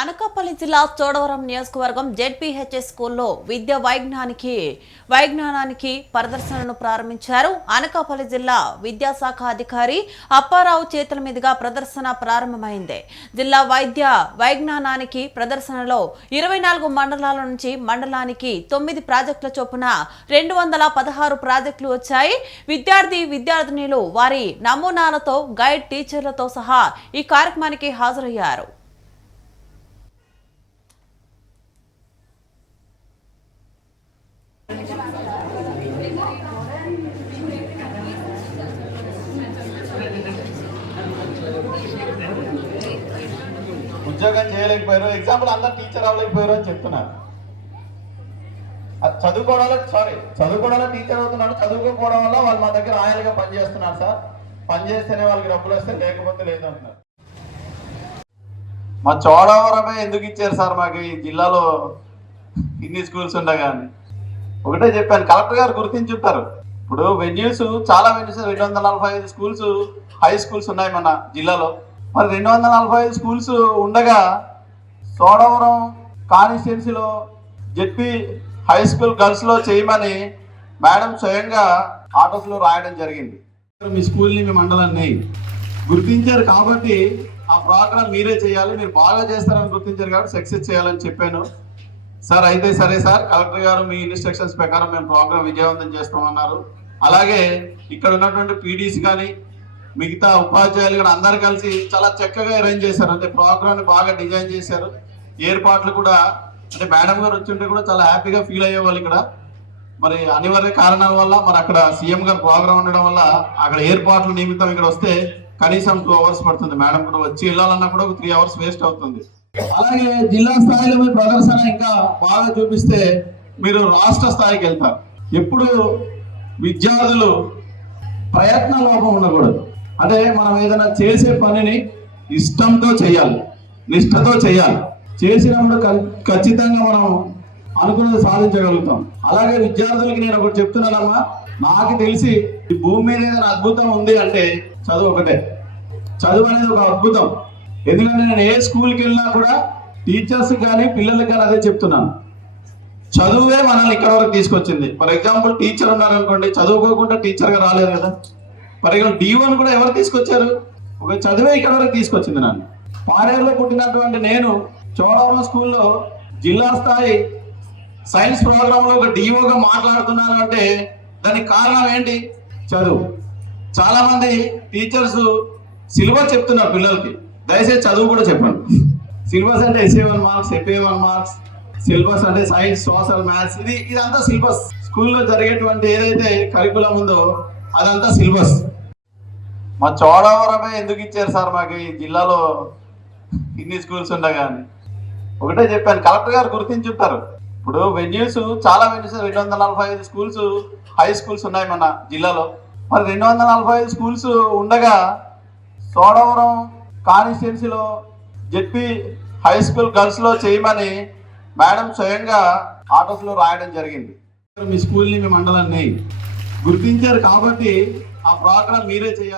అనకాపల్లి జిల్లా చోడవరం నియోజకవర్గం జెడ్పీహెచ్ఎస్ స్కూల్లో విద్యా వైజ్ఞానానికి ప్రదర్శనను ప్రారంభించారు. అనకాపల్లి జిల్లా విద్యాశాఖ అధికారి అప్పారావు చేతుల మీదుగా ప్రదర్శన ప్రారంభమైంది. జిల్లా వైజ్ఞానానికి ప్రదర్శనలో 24 మండలాల నుంచి మండలానికి 9 ప్రాజెక్టుల చొప్పున 216 ప్రాజెక్టులు వచ్చాయి. విద్యార్థినులు వారి నమూనాలతో గైడ్ టీచర్లతో సహా ఈ కార్యక్రమానికి హాజరయ్యారు. ఉద్యోగం చేయలేకపోయారు, ఎగ్జాంపుల్ అందరు టీచర్ అవ్వలేకపోయారు అని చెప్తున్నారు. చదువుకోవడంలో టీచర్ అవుతున్నాడు, చదువుకోకపోవడం వల్ల వాళ్ళు మా దగ్గర రాయలుగా పనిచేస్తున్నారు సార్. పనిచేస్తేనే వాళ్ళకి డబ్బులు వస్తే, లేకపోతే లేదు అంటున్నారు. మా చోడవరమే ఎందుకు ఇచ్చారు సార్ మాకు ఈ జిల్లాలో ఇన్ని స్కూల్స్ ఉండగాని? ఒకటే చెప్పాను, కలెక్టర్ గారు గుర్తించుంటారు. ఇప్పుడు వెన్యూస్ చాలా వెన్యూస్ 245 స్కూల్స్ హై స్కూల్స్ ఉన్నాయి మన జిల్లాలో. మరి 245 స్కూల్స్ ఉండగా చోడవరం కాన్స్టిట్యున్సీలో జెడ్పీ హై స్కూల్ గర్ల్స్లో చేయమని మేడం స్వయంగా ఆటోస్లో రాయడం జరిగింది. మీ స్కూల్ని మీ మండలాన్ని గుర్తించారు కాబట్టి ఆ ప్రోగ్రామ్ మీరే చేయాలి, మీరు బాగా చేస్తారని గుర్తించారు కాబట్టి సక్సెస్ చేయాలని చెప్పాను సార్. అయితే సరే సార్, కలెక్టర్ గారు మీ ఇన్స్ట్రక్షన్స్ ప్రకారం మేము ప్రోగ్రామ్ విజయవంతం చేస్తామన్నారు. అలాగే ఇక్కడ ఉన్నటువంటి పీడీస్ కానీ మిగతా ఉపాధ్యాయులు కూడా అందరు కలిసి చాలా చక్కగా అరేంజ్ చేశారు. అంటే ప్రోగ్రామ్ని బాగా డిజైన్ చేశారు. ఏర్పాట్లు కూడా అంటే మేడం గారు వచ్చి కూడా చాలా హ్యాపీగా ఫీల్ అయ్యేవాళ్ళు. ఇక్కడ మరి అనివార్య కారణాల వల్ల మరి అక్కడ సీఎం గారు ప్రోగ్రామ్ ఉండడం వల్ల అక్కడ ఏర్పాట్ల నిమిత్తం ఇక్కడ వస్తే కనీసం 2 అవర్స్ పడుతుంది. మేడం కూడా వచ్చి వెళ్ళాలన్నా కూడా 3 అవర్స్ వేస్ట్ అవుతుంది. అలాగే జిల్లా స్థాయిలో మీ ప్రదర్శన ఇంకా బాగా చూపిస్తే మీరు రాష్ట్ర స్థాయికి వెళ్తారు. ఎప్పుడు విద్యార్థులు ప్రయత్న లోపం ఉండకూడదు. అంటే మనం ఏదైనా చేసే పనిని ఇష్టంతో చేయాలి, నిష్ఠతో చేయాలి. చేసినప్పుడు ఖచ్చితంగా మనం అనుకున్నది సాధించగలుగుతాం. అలాగే విద్యార్థులకి నేను ఒకటి చెప్తున్నానమ్మా, నాకు తెలిసి ఈ భూమి మీద ఏదైనా అద్భుతం ఉంది అంటే చదువు ఒకటే. చదువు అనేది ఒక అద్భుతం. ఎందుకంటే నేను ఏ స్కూల్కి వెళ్ళినా కూడా టీచర్స్ కానీ పిల్లలకి కానీ అదే చెప్తున్నాను, చదువే మనల్ని ఇక్కడ వరకు తీసుకొచ్చింది. ఫర్ ఎగ్జాంపుల్ టీచర్ ఉన్నారనుకోండి, చదువుకోకుండా టీచర్గా రాలేరు కదా. ఫర్ ఎగ్జాంపుల్ D1 కూడా ఎవరు తీసుకొచ్చారు? ఒక చదువే ఇక్కడ వరకు తీసుకొచ్చింది నన్ను. పారేరులో పుట్టినటువంటి నేను చోడవరం స్కూల్లో జిల్లా స్థాయి సైన్స్ ప్రోగ్రాంలో ఒక DOగా మాట్లాడుతున్నాను అంటే దానికి కారణం ఏంటి? చదువు. చాలా మంది టీచర్స్ సిలబస్ చెప్తున్నారు పిల్లలకి, దయచేసి చదువు కూడా చెప్పండి. సిలబస్ అంటే SA1 marks, FA1 marks, syllabus అంటే సైన్స్, సోషల్, మ్యాథ్స్, ఇదంతా సిలబస్. స్కూల్లో జరిగేటువంటి ఏదైతే కరికులం ఉందో అదంతా సిలబస్. మా చోడవరమే ఎందుకు ఇచ్చారు సార్ మాకు ఈ జిల్లాలో ఇన్ని స్కూల్స్ ఉండగాని? ఒకటే చెప్పాను, కలెక్టర్ గారు గుర్తించుంటారు. ఇప్పుడు వెన్యూస్ చాలా వెన్యూస్ 245 స్కూల్స్ హై స్కూల్స్ ఉన్నాయి మన జిల్లాలో. మరి 245 స్కూల్స్ ఉండగా చోడవరం కాన్స్టిట్యున్సీలో జెడ్పీ హై స్కూల్ గర్ల్స్లో చేయమని మేడం స్వయంగా ఆటోస్లో రాయడం జరిగింది. మీ స్కూల్ని మీ మండలాన్ని గుర్తించారు కాబట్టి ఆ ప్రోగ్రామ్ మీరే చేయాలి.